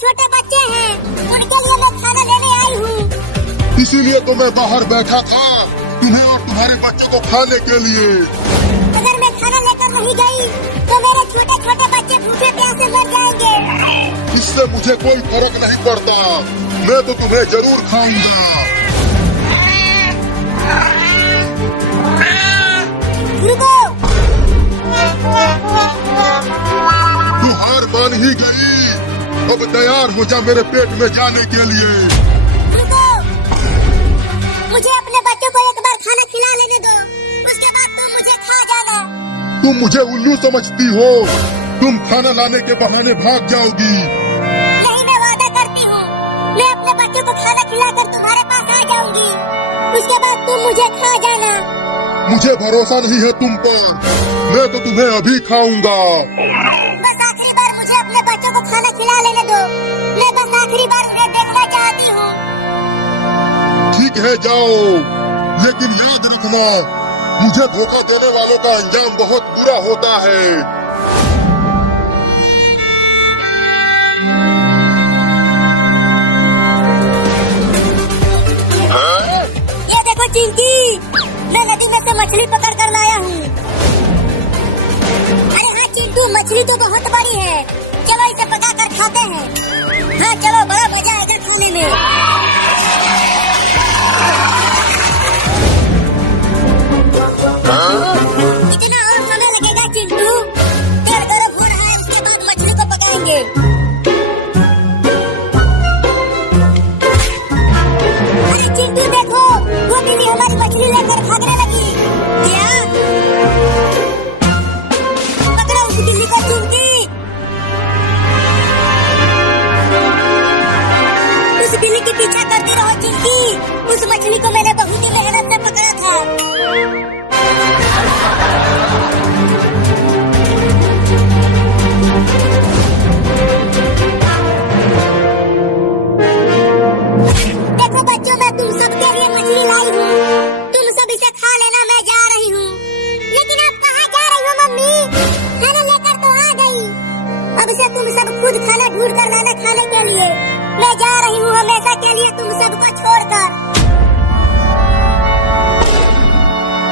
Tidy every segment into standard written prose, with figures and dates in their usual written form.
छोटे बच्चे हैं, उनके लिए मैं खाना लेने आई हूँ। इसीलिए तो मैं बाहर बैठा था, तुम्हें और तुम्हारे बच्चे को खाने के लिए। अगर मैं खाना लेकर नहीं गई तो मेरे छोटे छोटे बच्चे भूखे प्यासे मर जाएंगे। इससे मुझे कोई फर्क नहीं पड़ता, मैं तो तुम्हें जरूर खाऊंगा। रुको, तू हार मान ही गई, अब तैयार हो जा मेरे पेट में जाने के लिए। रुको, मुझे अपने बच्चों को एक बार खाना खिला लेने दो, उसके बाद तुम मुझे खा जाना। तुम मुझे उल्लू समझती हो, तुम खाना लाने के बहाने भाग जाओगी। नहीं, मैं वादा करती हूँ, मैं अपने बच्चों को खाना खिलाकर तुम्हारे पास आ जाऊंगी, उसके बाद तुम मुझे खा जाना। मुझे भरोसा नहीं है तुम पर, मैं तो तुम्हें अभी खाऊंगा। बस आखिरी बार मुझे अपने बच्चों को खाना खिला लेने दो, मैं बस आखिरी बार उन्हें देखना चाहती हूँ। ठीक है जाओ, लेकिन याद रखना, मुझे धोखा देने वालों का अंजाम बहुत बुरा होता है। ये देखो चिंकी, मैं नदी में से मछली पकड़ कर लाया हूँ। अरे हाँ चिंटू, मछली तो बहुत बड़ी है, चलो इसे पका कर खाते हैं। हाँ चलो, बड़ा मजा आएगा खाने में। कितना और समय लगेगा चिंटू? तेल गर्म हो रहा है, उसके बाद मछली को पकाएंगे। अरे चिंटू देखो, वो बिल्ली हमारी मछली लेकर भागने लगी। क्या? पकड़ो उस बिल्ली को चिंकी। उस बिल्ली के पीछा करते रहो चिंकी, उस मछली को मैंने बहुत ही मेहनत से पकड़ा था। देखो बच्चों, मैं तुम सबके लिए मछली लाई हूँ, तुम सब इसे खा लेना, मैं जा रही हूँ। लेकिन आप कहाँ जा रही हो मम्मी? खाना लेकर तो आ गई, अब से तुम सब खुद खाना ढूंढ कर लाना खाने के लिए। मैं जा रही हूँ हमेशा के लिए तुम सबको छोड़कर।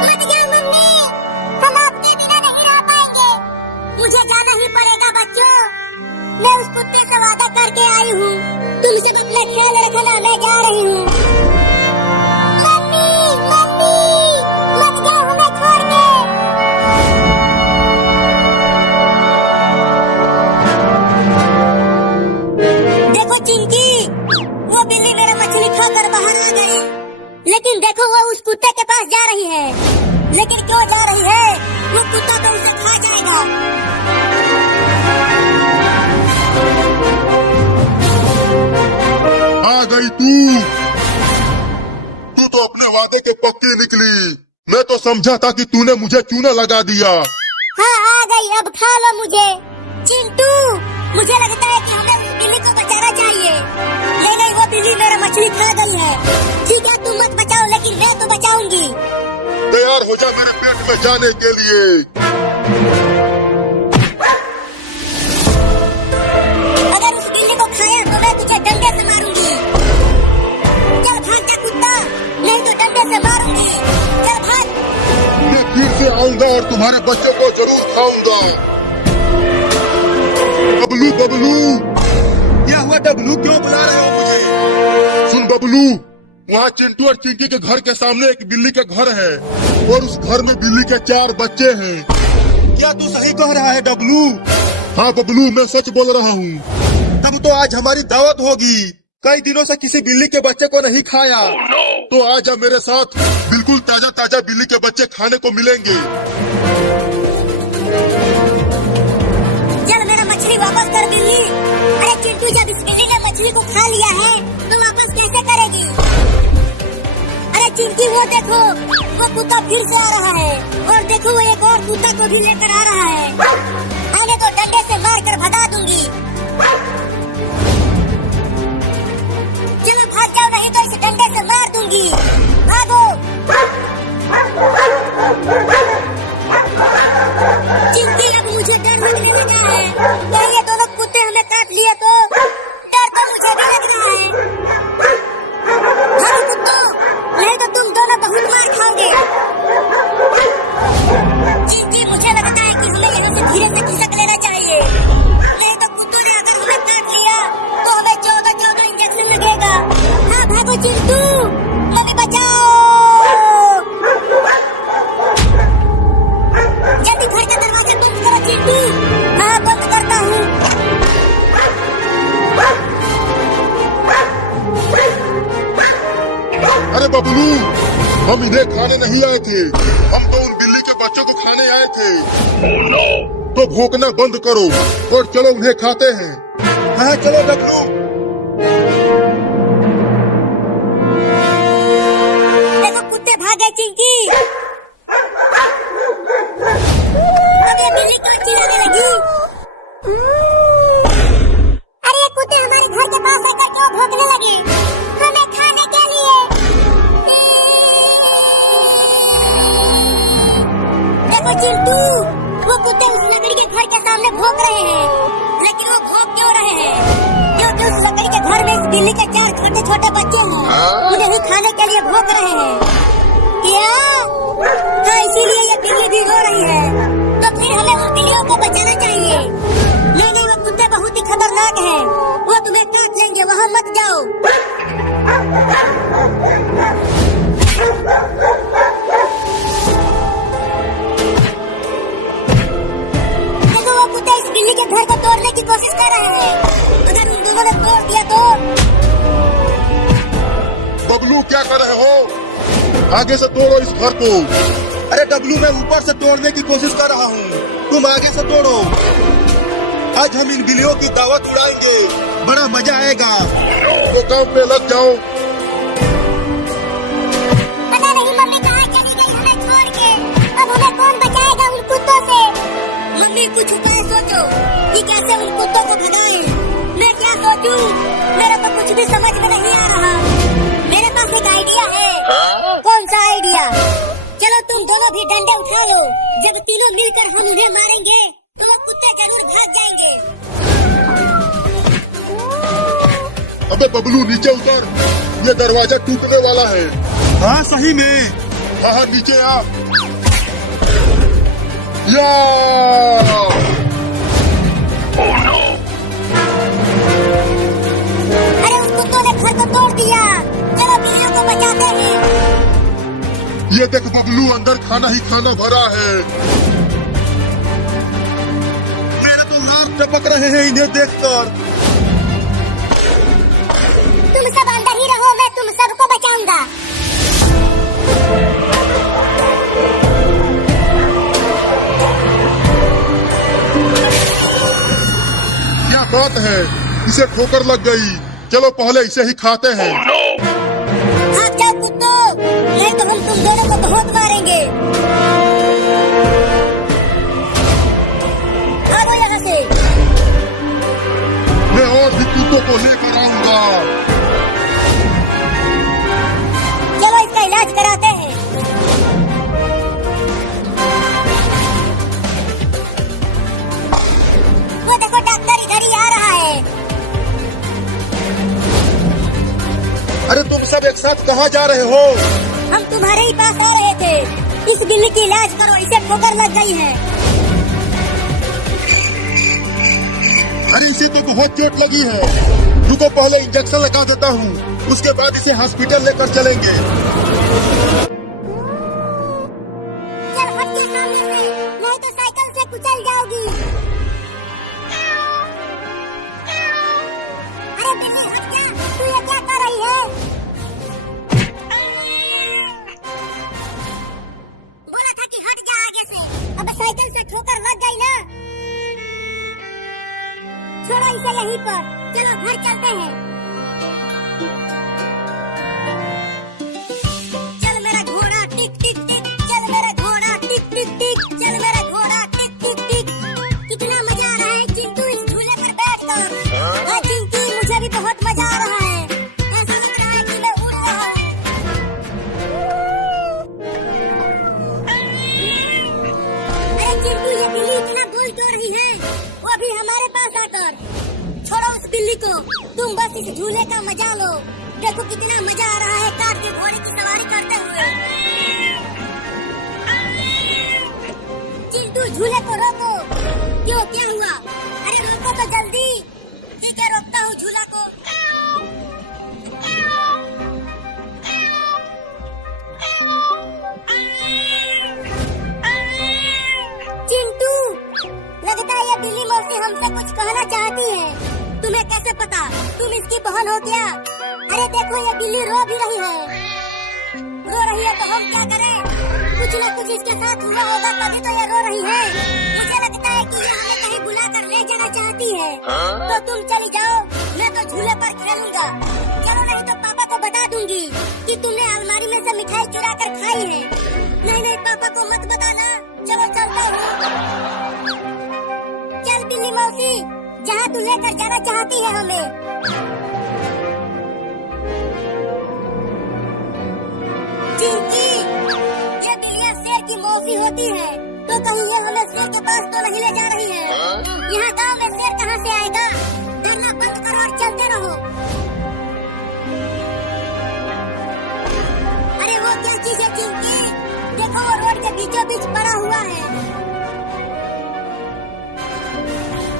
मत जाओ मम्मी, हम आपके बिना नहीं रह पाएंगे, मुझे जाना ही पड़ेगा बच्चों। मैं उस कुत्ते से वादा करके आई हूँ, तुम सब अपना ख्याल रखना, मैं जा रही हूँ। मम्मी, मम्मी, मत जाओ हमें छोड़ के। देखो चिंकी, वो बिल्ली मेरा मछली खाकर बाहर आ गई, लेकिन देखो वो उस कुत्ते के पास जा रही है। लेकिन क्यों जा रही है? वो कुत्ता तो उसे खा जाएगा। आ गई तू तो अपने वादे के पक्की निकली। मैं तो समझा था कि तूने मुझे चूना लगा दिया। हाँ आ गई, अब खा लो मुझे। चिंटू, मुझे लगता है कि हमें उस बिल्ली को बचाना चाहिए। नहीं, वो बिल्ली मेरा मछली खा गई है। ठीक है, तुम मत बचाओ, लेकिन मैं तो बचाऊंगी। तैयार हो जा मेरे पेट में जाने के लिए। अगर उस बिल्ली को खाया तो मैं तुझे डंडे से मारूंगी। चल भाग जा कुत्ता, नहीं तो डंडे से मारूंगी। चल भाग। मैं फिर से आऊंगा और तुम्हारे बच्चों को जरूर खाऊंगा। बबलू, बबलू, क्या हुआ डब्लू, क्यों बुला रहे हो मुझे? सुन बबलू, वहाँ चिंटू और चिंकी के घर के सामने एक बिल्ली का घर है और उस घर में बिल्ली के 4 बच्चे हैं। क्या तू सही कह रहा है डब्लू? हाँ बबलू, मैं सच बोल रहा हूँ। तब तो आज हमारी दावत होगी। कई दिनों से किसी बिल्ली के बच्चे को नहीं खाया। तो आ जा मेरे साथ, बिल्कुल ताजा ताजा बिल्ली के बच्चे खाने को मिलेंगे। चल मेरा मछली वापस कर बिल्ली। अरे चिंटू, जब इस बिल्ली ने मछली को खा लिया है तो वापस कैसे करेगी? अरे चिंकी, वो देखो, वो कुत्ता फिर से आ रहा है और देखो वो एक और कुत्ता को भी लेकर आ रहा है। आने तो डंडे से मार कर भगा दूंगी। चलो भाग जाओ, नहीं तो इसे डंडे से मार दूंगी। भागो। चिंकी, अब मुझे डर लगने लगा है। क्या ये दोनों कुत्ते हमें काट लिए तो? डर हम इन्हें खाने नहीं आए थे, हम तो उन बिल्ली के बच्चों को खाने आए थे। तो भौंकना बंद करो और चलो उन्हें खाते हैं। हाँ चलो डब्लू। देखो कुत्ते भाग गए चिंकी। अब ये बिल्ली क्यों चिल्लाने लगी? अरे ये कुत्ते हमारे घर के पास आकर क्यों भौंकने लगे? हमें खाने के लिए। देखो चिंटू, वो कुत्ते उस लकड़ी के घर के सामने भौंक रहे हैं, लेकिन वो भौंक क्यों रहे हैं? क्योंकि उस लकड़ी के घर में इस बिल्ली के 4 छोटे छोटे बच्चे हैं, उन्हें भी खाने के लिए भौंक रहे हैं। क्या? हाँ, इसीलिए ये बिल्ली भी रो रही है। तो फिर हमें उन बिल्लियों को बचाना चाहिए। नहीं, वो कुत्ते बहुत ही खतरनाक हैं, वो तुम्हें काट लेंगे, वहाँ मत जाओ। देखो वो कुत्ते इस बिल्ली के घर को तोड़ने की कोशिश कर रहे हैं। अगर उन दोनों ने तोड़ दिया तो? बबलू क्या कर रहे हो? आगे से तोड़ो इस घर को। अरे डब्लू, मैं ऊपर से तोड़ने की कोशिश कर रहा हूँ, तुम आगे से तोड़ो। आज हम इन बिल्लियों की दावत उड़ाएंगे, बड़ा मजा आएगा। तो काम पे लग जाओ। पता नहीं मम्मी कहाँ चली गई हमें छोड़ के। अब हमें कौन बचाएगा उन कुत्तों से? मम्मी कुछ उपाय सोचो कि कैसे उन कुत्तों को भगाएं। मैं क्या सोचूं? मेरा तो कुछ भी समझ में नहीं आ रहा। मेरे पास एक आइडिया है। कौन सा आइडिया? चलो तुम दोनों भी डंडे उठा लो। जब तीनों मिलकर हम उन्हें मारेंगे तो वो कुत्ते जरूर भाग जाएंगे। अबे बबलू नीचे उतर, ये दरवाजा टूटने वाला है। हाँ सही में। हाँ नीचे आ। या! अरे उन कुत्तों ने घर को तोड़ दिया। चलो बिल्लियों को बचाते हैं। ये देख बबलू, अंदर खाना ही खाना भरा है। मेरे तो लार टपक रहे हैं इन्हें देखकर। तुम सब अंदर ही रहो, मैं तुम सबको बचाऊंगा। क्या बात है, इसे ठोकर लग गई। चलो पहले इसे ही खाते हैं। भाग जाओ कुत्तों, नहीं तो हम तुम दोनों को बहुत मारेंगे। भागो यहाँ से। मैं और भी कुत्तों को लेकर आऊंगा। चलो इसका इलाज कराते हैं। वो देखो डॉक्टर इधर ही आ रहा है। अरे तुम सब एक साथ कहाँ जा रहे हो? हम तुम्हारे ही पास आ रहे थे। इस बिल्ली की इलाज करो, इसे ठोकर लग गई है। अरे इसे तो बहुत चोट लगी है। रुको पहले इंजेक्शन लगा देता हूँ, उसके बाद इसे हॉस्पिटल लेकर चलेंगे। चल हट के सामने से, नहीं तो साइकिल से कुचल जाओगी। अरे बिल्ली हट जा, तू ये क्या कर रही है? बोला था कि हट जा आगे से। अब साइकिल से ठोकर लग गई ना। छोड़ो इसे यहीं पर, चलो घर चलते हैं। चल मेरा घोड़ा टिक टिक टिक, चल मेरा घोड़ा टिक टिक टिक, चल मेरा घोड़ा टिक टिक टिक। कितना मजा आ रहा है चिंटू इस झूले पर बैठकर। हाँ चिंटू, मुझे भी बहुत मजा आ रहा है। ऐसा लग रहा है कि मैं उड़ रहा हूँ। अरे चिंटू, ये बिल्ली इतना बोल क्यों रही है? वो भी हमारे पास आकर। छोड़ो उस बिल्ली को, तुम बस इस झूले का मजा लो। देखो कितना मजा आ रहा है काट के घोड़े की सवारी करते हुए। चिंटू झूले को रोको। क्यों, क्या हुआ? अरे रोको तो जल्दी। ठीक है, रोकता हूँ झूला को। चिंटू, लगता है ये बिल्ली मौसी हमसे कुछ कहना चाहती है। तुम्हें कैसे पता? तुम इसकी बहन हो क्या? अरे देखो ये बिल्ली रो भी रही है। रो रही है तो हम क्या करें? कुछ न कुछ इसके साथ हुआ होगा तभी तो ये रो रही है। मुझे लगता है कि ये हमें कहीं बुला कर ले जाना चाहती है। तो तुम चली जाओ, मैं तो झूले पर खेलूंगा। चलो नहीं तो पापा को बता दूंगी कि तुमने अलमारी में से मिठाई चुरा कर खाई है। नहीं नहीं पापा को मत बताना। चलो चलता हूँ। चल बिल्ली मौसी, जहाँ तू लेकर जाना चाहती है हमें। चिंकी, ये बिल्लियाँ शेर की मौसी होती है, तो कहीं ये हमें शेर के पास तो नहीं ले जा रही है। यहाँ गाँव में शेर कहाँ से आएगा? डरना बंद करो और चलते रहो। अरे वो क्या चीज है चिंकी? देखो वो रोड के बीचों बीच पड़ा हुआ है।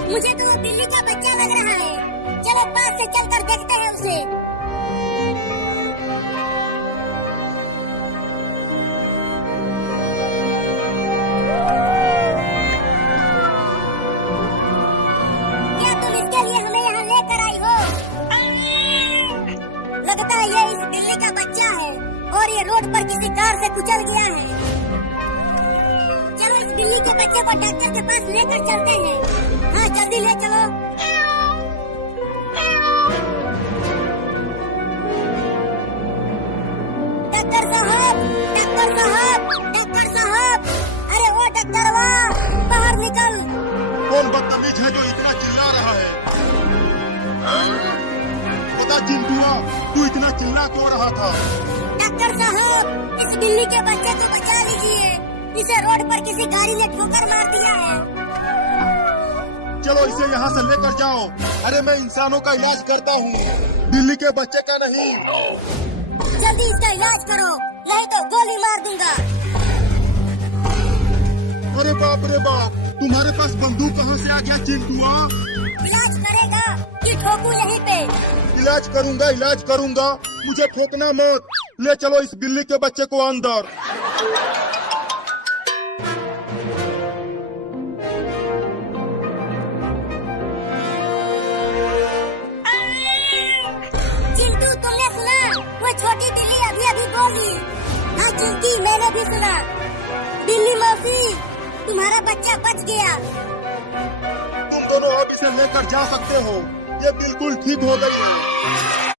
मुझे तो वो बिल्ली का बच्चा लग रहा है। चलो पास से चलकर देखते हैं उसे। क्या तुम इसके लिए हमें यहाँ लेकर आई हो? लगता है ये इस बिल्ली का बच्चा है और ये रोड पर किसी कार से कुचल गया है। चलो इस बिल्ली के बच्चे को डॉक्टर के पास लेकर चलते हैं। हाँ जल्दी ले चलो। डॉक्टर साहब, डॉक्टर साहब, डॉक्टर साहब, अरे वो डॉक्टरवा, बाहर निकल। कौन बदतमीज है जो इतना चिल्ला रहा है? पता चिंटुआ, तू इतना चिल्ला क्यों रहा था? डॉक्टर साहब, इस बिल्ली के बच्चे को बचा लीजिए। इसे रोड पर किसी गाड़ी ने ठोकर मार दिया है। चलो इसे यहाँ से लेकर जाओ। अरे मैं इंसानों का इलाज करता हूँ, बिल्ली के बच्चे का नहीं। जल्दी इसका इलाज करो, नहीं तो गोली मार दूंगा। अरे बाप रे बाप, तुम्हारे पास बंदूक कहाँ से आ गया चिंटुआ? इलाज करेगा कि ठोकूं यहीं पे? इलाज करूंगा, इलाज करूंगा, मुझे ठोकना मत। ले चलो इस बिल्ली के बच्चे को अंदर। चिंटू तुमने सुना? वो छोटी बिल्ली अभी अभी बोली। हाँ चिंकी, मैंने भी सुना। बिल्ली मौसी, तुम्हारा बच्चा बच गया। तुम दोनों अब इसे लेकर जा सकते हो। ये बिल्कुल ठीक हो गई है।